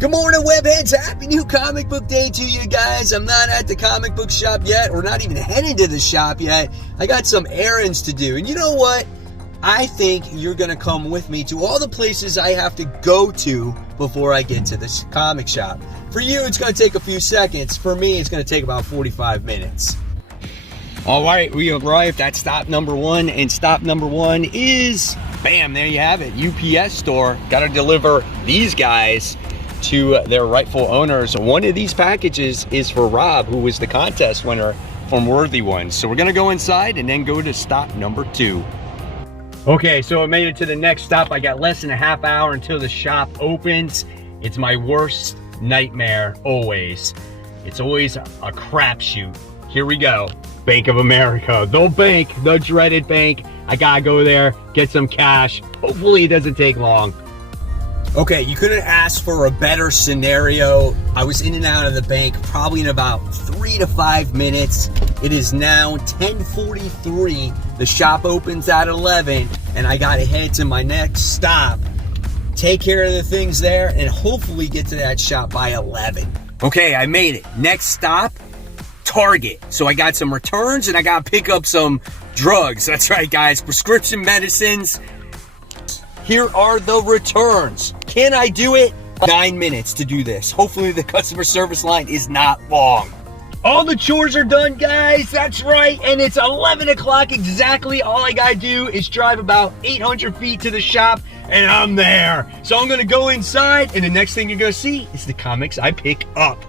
Good morning, webheads. Happy new comic book day to you guys. I'm not at the comic book shop yet, or not even heading to the shop yet. I got some errands to do. And you know what? I think you're going to come with me to all the places I have to go to before I get to this comic shop. For you, it's going to take a few seconds. For me, it's going to take about 45 minutes. All right, we arrived at stop number one, and stop number one is, bam, there you have it, UPS store. Got to deliver these guys to their rightful owners. One of these packages is for Rob, who was the contest winner from Worthy Ones. So we're gonna go inside and then go to stop number 2. Okay, so I made it to the next stop. I got less than a half hour until the shop opens. It's my worst nightmare always. It's always a crapshoot. Here we go. Bank of America, the bank, the dreaded bank. I gotta go there, get some cash. Hopefully it doesn't take long. Okay, you couldn't ask for a better scenario. I was in and out of the bank probably in about 3 to 5 minutes. It is now 10:43. The shop opens at 11, and I gotta head to my next stop, take care of the things there, and hopefully get to that shop by 11. Okay, I made it. Next stop, Target. So I got some returns, and I gotta pick up some drugs. That's right, guys, prescription medicines. Here are the returns. Can I do it? 9 minutes to do this. Hopefully the customer service line is not long. All the chores are done, guys. That's right. And it's 11 o'clock exactly. All I gotta do is drive about 800 feet to the shop and I'm there. So I'm gonna go inside, and the next thing you're gonna see is the comics I pick up.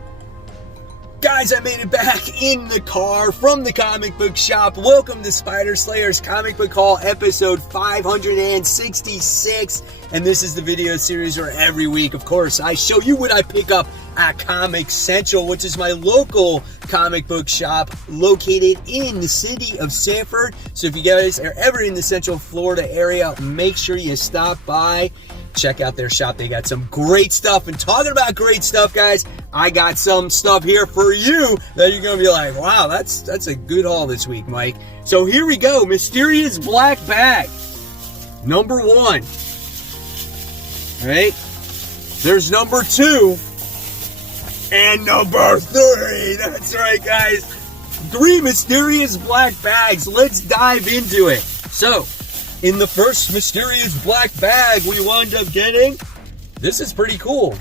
Guys, I made it back in the car from the comic book shop. Welcome to Spider Slayer's Comic Book Haul, episode 566. And this is the video series where every week, of course, I show you what I pick up at Comic Central, which is my local comic book shop located in the city of Sanford. So if you guys are ever in the Central Florida area, make sure you stop by. Check out their shop. They got some great stuff. And talking about great stuff, guys, I got some stuff here for you that you're going to be like, wow, that's a good haul this week, Mike. So here we go. Mysterious Black Bag. Number 1. All right. There's number 2. And number 3. That's right, guys. 3 Mysterious Black Bags. Let's dive into it. So, in the first Mysterious Black Bag we wound up getting, this is pretty cool.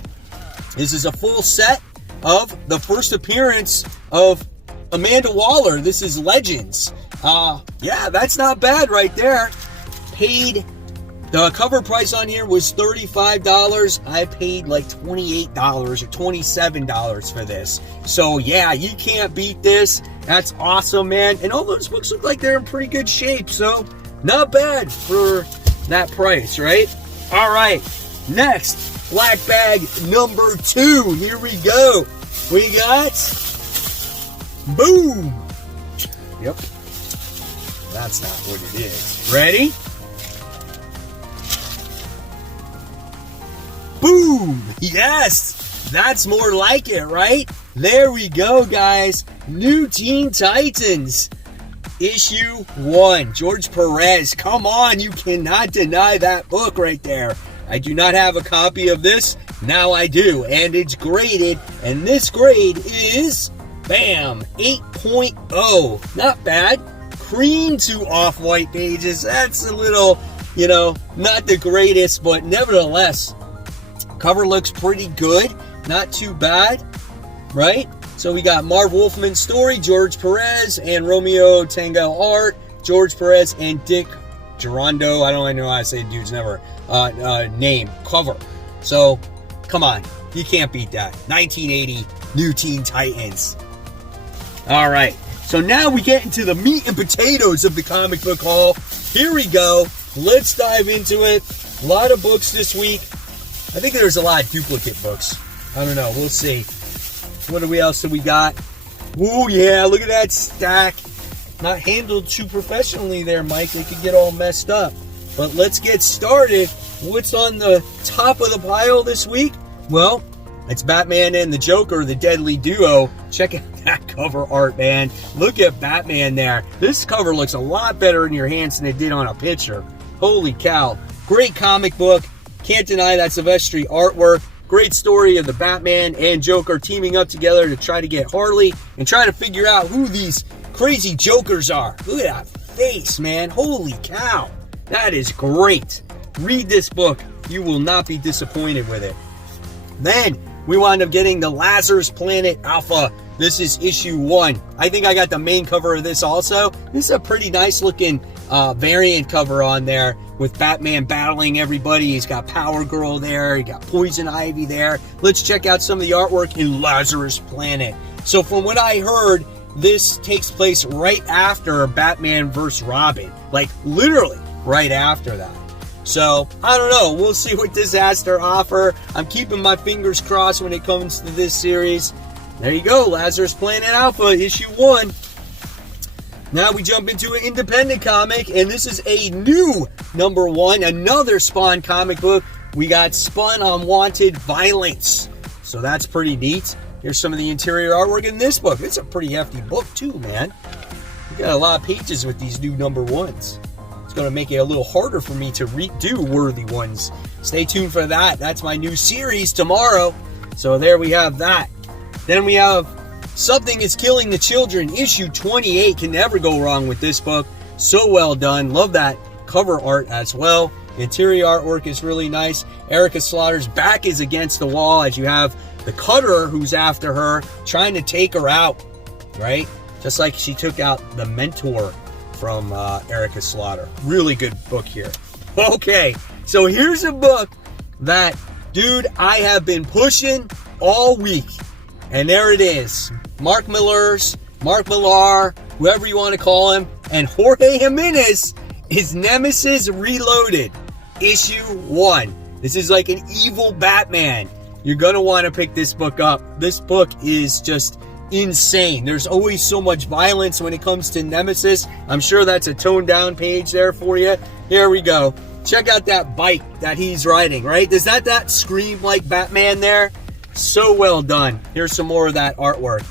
This is a full set of the first appearance of Amanda Waller. This is Legends. Yeah, that's not bad right there. Paid, the cover price on here was $35. I paid like $28 or $27 for this. So yeah, you can't beat this. That's awesome, man. And all those books look like they're in pretty good shape, so not bad for that price, right? All right, next, Black Bag number 2. Here we go. We got, boom. Yep, that's not what it is. Ready? Boom. Yes, that's more like it, right? There we go, guys. New Teen Titans. Issue 1, George Perez. Come on, you cannot deny that book right there. I do not have a copy of this. Now I do, and it's graded, and this grade is, bam, 8.0. Not bad. Cream to off-white pages. That's a little, not the greatest, but nevertheless, cover looks pretty good. Not too bad, right? So we got Marv Wolfman's story, George Perez, and Romeo Tango art, George Perez and Dick Gerondo. I don't even know how to say the dude's name. Cover. So, come on. You can't beat that. 1980 New Teen Titans. All right. So now we get into the meat and potatoes of the comic book haul. Here we go. Let's dive into it. A lot of books this week. I think there's a lot of duplicate books. I don't know. We'll see. What else do we got? Ooh, yeah, look at that stack. Not handled too professionally there, Mike. They could get all messed up. But let's get started. What's on the top of the pile this week? Well, it's Batman and the Joker, the deadly duo. Check out that cover art, man. Look at Batman there. This cover looks a lot better in your hands than it did on a picture. Holy cow. Great comic book. Can't deny that Silvestri artwork. Great story of the Batman and Joker teaming up together to try to get Harley and trying to figure out who these crazy Jokers are. Look at that face, man. Holy cow. That is great. Read this book. You will not be disappointed with it. Then we wound up getting the Lazarus Planet Alpha. This is issue 1. I think I got the main cover of this also. This is a pretty nice looking variant cover on there with Batman battling everybody. He's got Power Girl there. He got Poison Ivy there. Let's check out some of the artwork in Lazarus Planet. So from what I heard, this takes place right after Batman vs. Robin. Like literally right after that. So, I don't know. We'll see what this has to offer. I'm keeping my fingers crossed when it comes to this series. There you go, Lazarus Planet Alpha, issue 1. Now we jump into an independent comic, and this is a new number 1, another Spawn comic book. We got Spawn Unwanted Violence. So that's pretty neat. Here's some of the interior artwork in this book. It's a pretty hefty book too, man. We got a lot of pages with these new number 1s. It's going to make it a little harder for me to redo worthy ones. Stay tuned for that. That's my new series tomorrow. So there we have that. Then we have Something is Killing the Children, issue 28. Can never go wrong with this book. So well done. Love that cover art as well. Interior artwork is really nice. Erica Slaughter's back is against the wall as you have the Cutter who's after her, trying to take her out, right? Just like she took out the Mentor from Erica Slaughter. Really good book here. Okay, so here's a book that, dude, I have been pushing all week. And there it is. Mark Millar, whoever you want to call him, and Jorge Jimenez is Nemesis Reloaded, issue 1. This is like an evil Batman. You're going to want to pick this book up. This book is just insane. There's always so much violence when it comes to Nemesis. I'm sure that's a toned down page there for you. Here we go. Check out that bike that he's riding, right? Does that scream like Batman there? So well done. Here's some more of that artwork.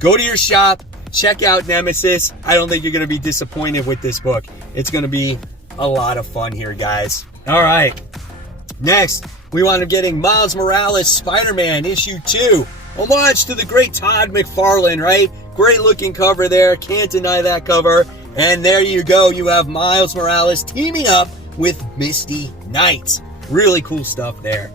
Go to your shop, check out Nemesis. I don't think you're going to be disappointed with this book. It's going to be a lot of fun here, guys. All right. Next, we wound up getting Miles Morales Spider-Man issue 2. Homage to the great Todd McFarlane, right? Great looking cover there. Can't deny that cover. And there you go. You have Miles Morales teaming up with Misty Knight. Really cool stuff there.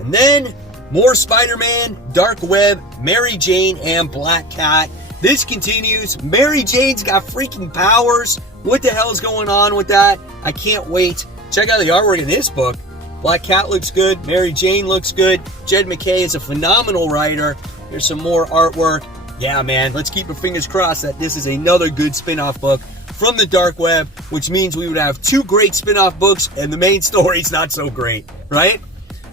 And then more Spider-Man, Dark Web, Mary Jane, and Black Cat. This continues. Mary Jane's got freaking powers. What the hell's going on with that? I can't wait. Check out the artwork in this book. Black Cat looks good. Mary Jane looks good. Jed McKay is a phenomenal writer. Here's some more artwork. Yeah, man, let's keep our fingers crossed that this is another good spin-off book from the Dark Web, which means we would have 2 great spin-off books and the main story's not so great, right?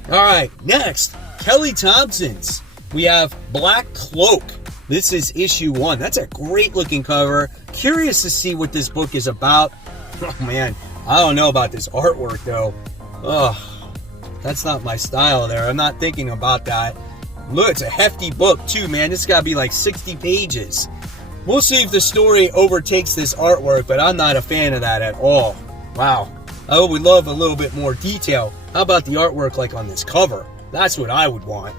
All right, next, Kelly Thompson's. We have Black Cloak. This is issue 1. That's a great-looking cover. Curious to see what this book is about. Oh, man, I don't know about this artwork, though. Ugh. That's not my style there. I'm not thinking about that. Look, it's a hefty book too, man. This got to be like 60 pages. We'll see if the story overtakes this artwork, but I'm not a fan of that at all. Wow. I would love a little bit more detail. How about the artwork like on this cover? That's what I would want.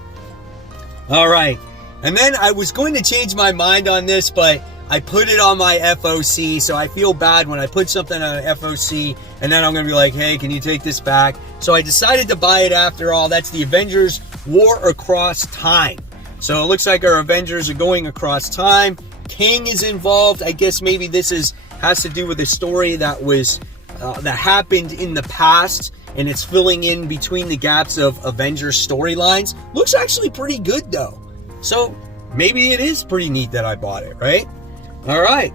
All right. And then I was going to change my mind on this, but I put it on my FOC, so I feel bad when I put something on an FOC, and then I'm going to be like, hey, can you take this back? So I decided to buy it after all. That's the Avengers War Across Time. So it looks like our Avengers are going across time. King is involved. I guess maybe this has to do with a story that was that happened in the past, and it's filling in between the gaps of Avengers storylines. Looks actually pretty good, though. So maybe it is pretty neat that I bought it, right? All right.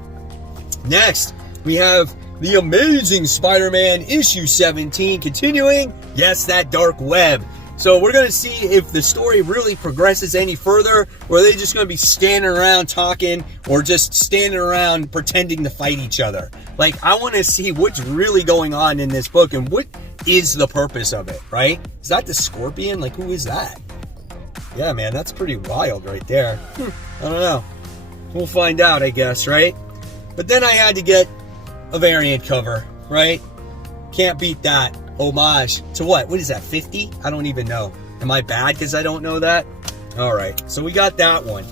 Next, we have The Amazing Spider-Man issue 17 continuing. Yes, that Dark Web. So we're going to see if the story really progresses any further, or are they just going to be standing around talking, or just standing around pretending to fight each other. Like, I want to see what's really going on in this book, and what is the purpose of it, right? Is that the Scorpion? Like, who is that? Yeah, man, that's pretty wild right there. I don't know. We'll find out, I guess, right? But then I had to get a variant cover, right? Can't beat that. Homage to what? What is that, 50? I don't even know. Am I bad because I don't know that? All right, so we got that one.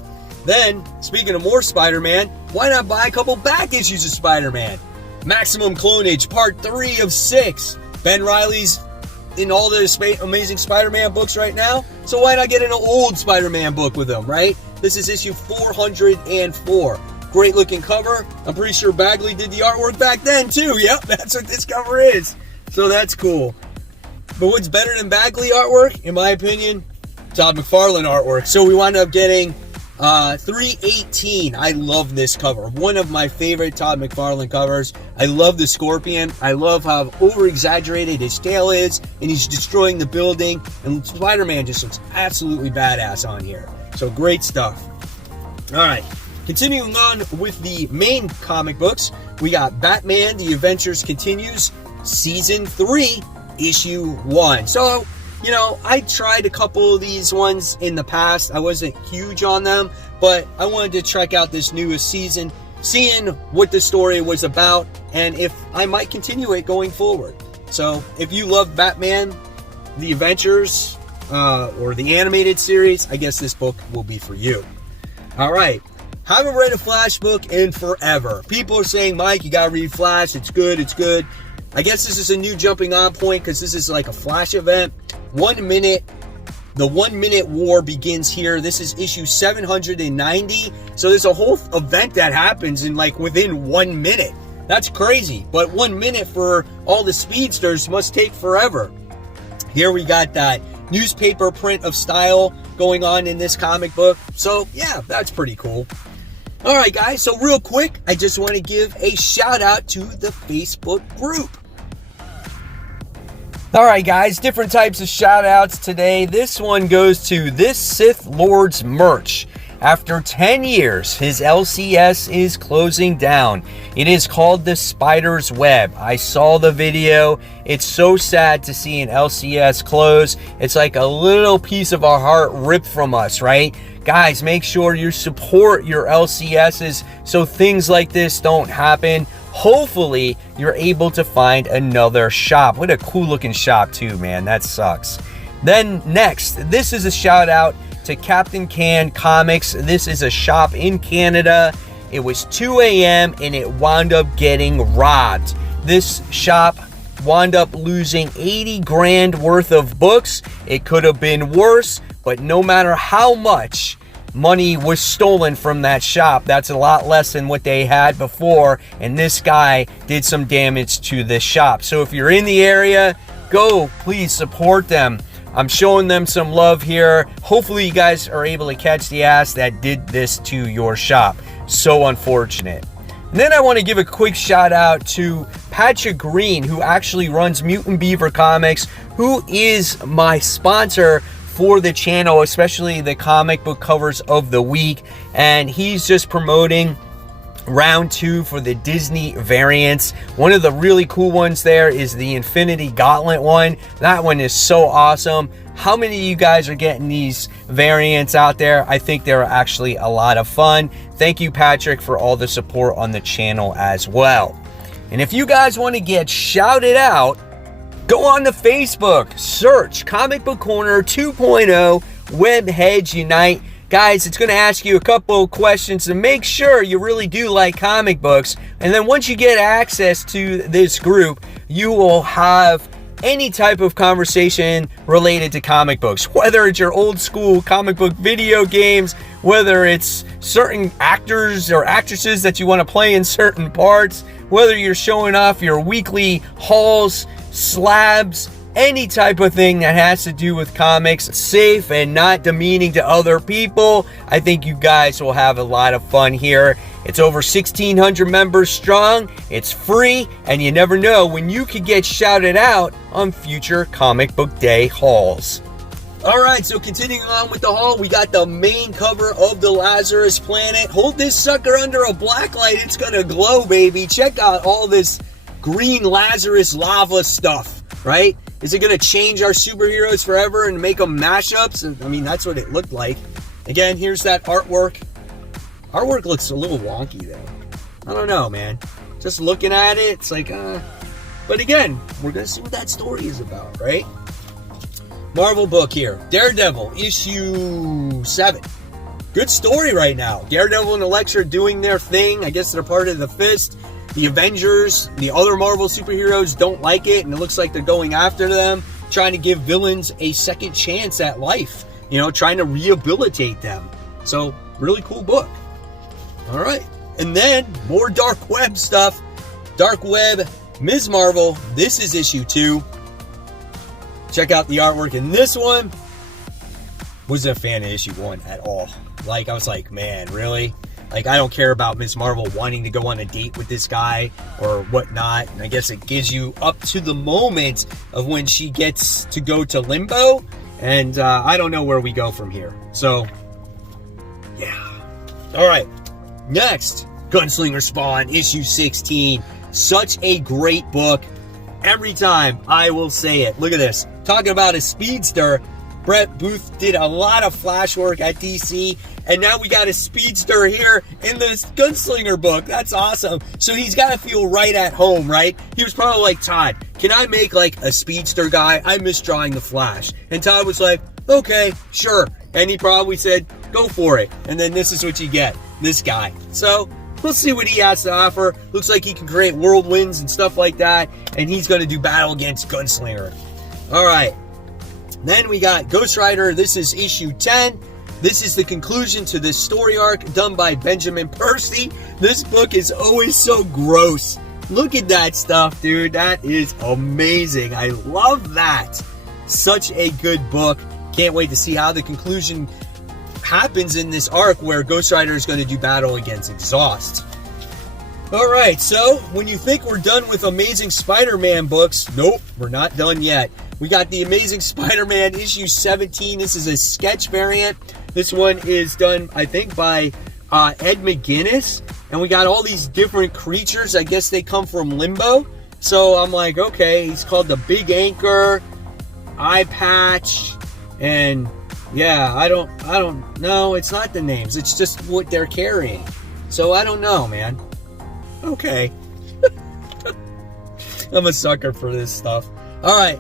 Then, speaking of more Spider-Man, why not buy a couple back issues of Spider-Man? Maximum Clonage, Part 3 of 6. Ben Reilly's in all the Amazing Spider-Man books right now, so why not get an old Spider-Man book with him, right? This is issue 404. Great looking cover. I'm pretty sure Bagley did the artwork back then too. Yep, that's what this cover is. So that's cool. But what's better than Bagley artwork, in my opinion? Todd McFarlane artwork. So we wound up getting 318. I love this cover. One of my favorite Todd McFarlane covers. I love the Scorpion. I love how over-exaggerated his tail is, and he's destroying the building. And Spider-Man just looks absolutely badass on here. So great stuff. All right. Continuing on with the main comic books, we got Batman: The Adventures Continues, Season 3, Issue 1. So, you know, I tried a couple of these ones in the past. I wasn't huge on them, but I wanted to check out this newest season, seeing what the story was about, and if I might continue it going forward. So, if you love Batman: The Adventures, or the animated series, I guess this book will be for you. All right. Haven't read a Flash book in forever. People are saying, Mike, you gotta read Flash. It's good, it's good. I guess this is a new jumping on point because this is like a Flash event. 1 minute. The 1 minute war begins here. This is issue 790. So there's a whole event that happens in like within 1 minute. That's crazy. But 1 minute for all the speedsters must take forever. Here we got that newspaper print of style going on in this comic book. So yeah, that's pretty cool. All right, guys, so real quick, I just want to give a shout out to the Facebook group. All right, guys, different types of shout outs today. This one goes to This Sith Lord's merch. After 10 years, his LCS is closing down. It is called the Spider's Web. I saw the video. It's so sad to see an LCS close. It's like a little piece of our heart ripped from us, right? Guys, make sure you support your LCSs so things like this don't happen. Hopefully, you're able to find another shop. What a cool looking shop too, man. That sucks. Then next, this is a shout out to Captain Can Comics. This is a shop in Canada. It was 2 a.m. and it wound up getting robbed. This shop wound up losing 80 grand worth of books. It could have been worse, but no matter how much money was stolen from that shop, that's a lot less than what they had before, and this guy did some damage to this shop. So if you're in the area, go, please support them. I'm showing them some love here. Hopefully you guys are able to catch the ass that did this to your shop. So unfortunate. And then I want to give a quick shout out to Patrick Green, who actually runs Mutant Beaver Comics, who is my sponsor for the channel, especially the comic book covers of the week. And he's just promoting round 2 for the Disney variants. One of the really cool ones there is the Infinity Gauntlet one. That one is so awesome. How many of you guys are getting these variants out there? I think they're actually a lot of fun. Thank you, Patrick, for all the support on the channel as well. And if you guys want to get shouted out, go on to Facebook, search Comic Book Corner 2.0 Webheads Unite. Guys, it's going to ask you a couple of questions to make sure you really do like comic books. And then once you get access to this group, you will have any type of conversation related to comic books. Whether it's your old school comic book video games, whether it's certain actors or actresses that you want to play in certain parts, whether you're showing off your weekly hauls, slabs, any type of thing that has to do with comics, safe and not demeaning to other people. I think you guys will have a lot of fun here. It's over 1,600 members strong. It's free, and you never know when you could get shouted out on future Comic Book Day hauls. All right, so continuing on with the haul, we got the main cover of the Lazarus Planet. Hold this sucker under a black light. It's gonna glow, baby. Check out all this green Lazarus lava stuff, right? Is it going to change our superheroes forever and make them mashups? I mean, that's what it looked like. Again, here's that artwork. Artwork looks a little wonky, though. I don't know, man. Just looking at it, it's like, But again, we're going to see what that story is about, right? Marvel book here. Daredevil, issue 7. Good story right now. Daredevil and Elektra doing their thing. I guess they're part of the Fist. The Avengers, the other Marvel superheroes don't like it, and it looks like they're going after them, trying to give villains a second chance at life. You know, trying to rehabilitate them. So, really cool book. All right. And then, more Dark Web stuff. Dark Web, Ms. Marvel. This is issue 2. Check out the artwork in this one. Wasn't a fan of issue 1 at all. Like, I was like, man, really? Like, I don't care about Ms. Marvel wanting to go on a date with this guy or whatnot. And I guess it gives you up to the moment of when she gets to go to limbo. And I don't know where we go from here. So, yeah. All right. Next, Gunslinger Spawn, issue 16. Such a great book. Every time I will say it. Look at this. Talking about a speedster. Brett Booth did a lot of Flash work at DC, and now we got a speedster here in this Gunslinger book. That's awesome. So he's got to feel right at home, right? He was probably like, Todd, can I make like a speedster guy? I miss drawing the Flash. And Todd was like, okay, sure. And he probably said, go for it. And then this is what you get, this guy. So we'll see what he has to offer. Looks like he can create whirlwinds and stuff like that, and he's going to do battle against Gunslinger. All right. Then we got Ghost Rider. This is issue 10. This is the conclusion to this story arc done by Benjamin Percy. This book is always so gross. Look at that stuff, dude. That is amazing. I love that. Such a good book. Can't wait to see how the conclusion happens in this arc where Ghost Rider is going to do battle against Exhaust. All right, so when you think we're done with Amazing Spider-Man books, nope, we're not done yet. We got the Amazing Spider-Man issue 17. This is a sketch variant. This one is done, I think, by Ed McGuinness. And we got all these different creatures. I guess they come from Limbo. So I'm like, okay, he's called the Big Anchor, Eye Patch, and yeah, I don't know. It's not the names. It's just what they're carrying. So I don't know, man. Okay. I'm a sucker for this stuff. All right.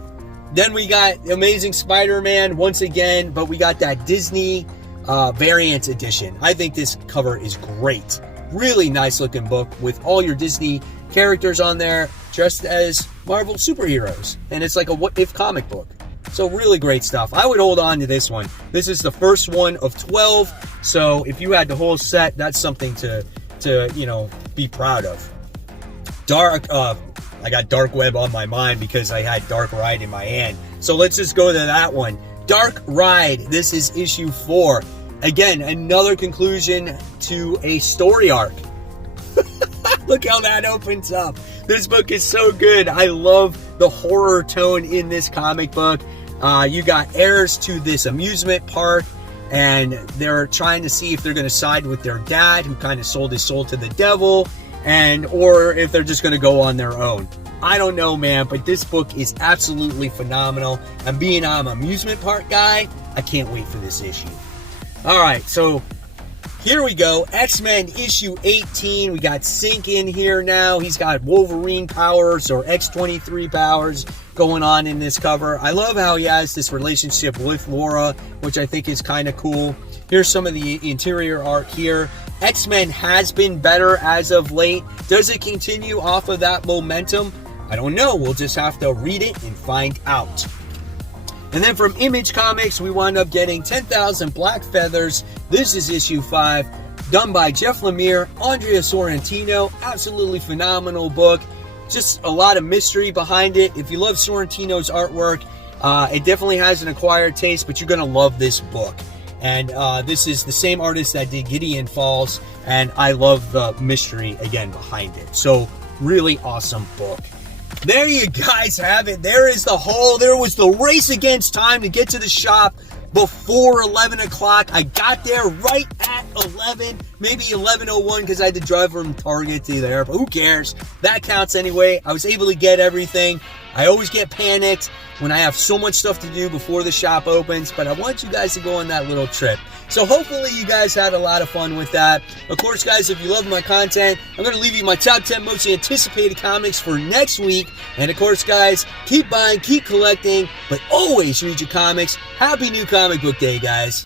Then we got Amazing Spider-Man once again, but we got that Disney variant edition. I think this cover is great. Really nice looking book with all your Disney characters on there dressed as Marvel superheroes. And it's like a what if comic book. So really great stuff. I would hold on to this one. This is the first one of 12. So if you had the whole set, that's something to you know, be proud of. I got Dark Web on my mind because I had Dark Ride in my hand. So let's just go to that one. Dark Ride. This is issue 4. Again, another conclusion to a story arc. Look how that opens up. This book is so good. I love the horror tone in this comic book. You got heirs to this amusement park, and they're trying to see if they're going to side with their dad, who kind of sold his soul to the devil, or if they're just going to go on their own. I don't know, man, but this book is absolutely phenomenal. And being I'm an amusement park guy, I can't wait for this issue. All right, so here we go. X-Men issue 18. We got Sync in here now. He's got Wolverine powers or X-23 powers going on in this cover. I love how he has this relationship with Laura, which I think is kind of cool. Here's some of the interior art here. X-Men has been better as of late. Does it continue off of that momentum? I don't know. We'll just have to read it and find out. And then from Image Comics, we wound up getting 10,000 Black Feathers. This is issue 5, done by Jeff Lemire, Andrea Sorrentino. Absolutely phenomenal book. Just a lot of mystery behind it. If you love Sorrentino's artwork, it definitely has an acquired taste, but you're going to love this book. And this is the same artist that did Gideon Falls, and I love the mystery, again, behind it. So, really awesome book. There you guys have it. There is the haul. There was the race against time to get to the shop before 11 o'clock. I got there right at 11, maybe 11:01 because I had to drive from Target to there, but who cares? That counts anyway. I was able to get everything. I always get panicked when I have so much stuff to do before the shop opens, but I want you guys to go on that little trip. So hopefully you guys had a lot of fun with that. Of course, guys, if you love my content, I'm going to leave you my top 10 most anticipated comics for next week. And of course, guys, keep buying, keep collecting, but always read your comics. Happy New Comic Book Day, guys.